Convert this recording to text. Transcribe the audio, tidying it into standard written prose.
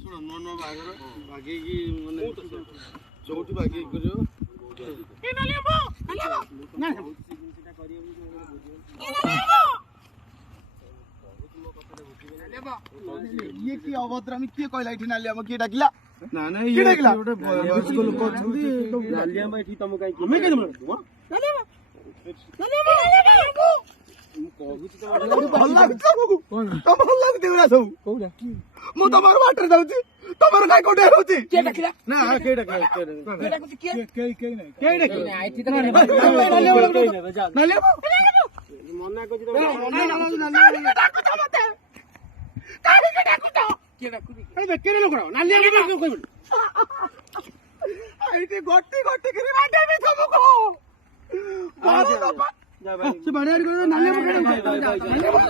ଶୁଣ ନୂଆ ନୂଆ ବାହାଘର ବାଗେଇକି ମାନେ ଚଉଠି ବାଗେଇକି କରିବ। ଇଏ କି ଅଭଦ୍ରାମୀ କିଏ କହିଲା ଏଠି ନାଲି ଆମ କିଏ ଡାକିଲା? ନା ନା ଇଏ ଗୋଟେ ବୟସ୍କ ଲୋକ ଅଛନ୍ତି ନାଲିଆ ଏଠି ତମ କାଇଁ ଆମେ କାଇଁ ଭଲ ଲାଗୁଛି ତମକୁ? ତମ ଭଲ ଲାଗୁଛି ଏଗୁରା ସବୁ? ମୁଁ ତମର ବାଟରେ ଯାଉଛି ତମର କାଇଁ କୋଉଠି ହଉଛି? ନା କେଇଟା ମନା କରୁଛି ଏଇଠି ଗୋଟି ଗୋଟି କରି ବାଡେଇବି ତମକୁ। ସେ ବାଡିଆଡି କରିବ ନାଲିଆ ପକେଇବ।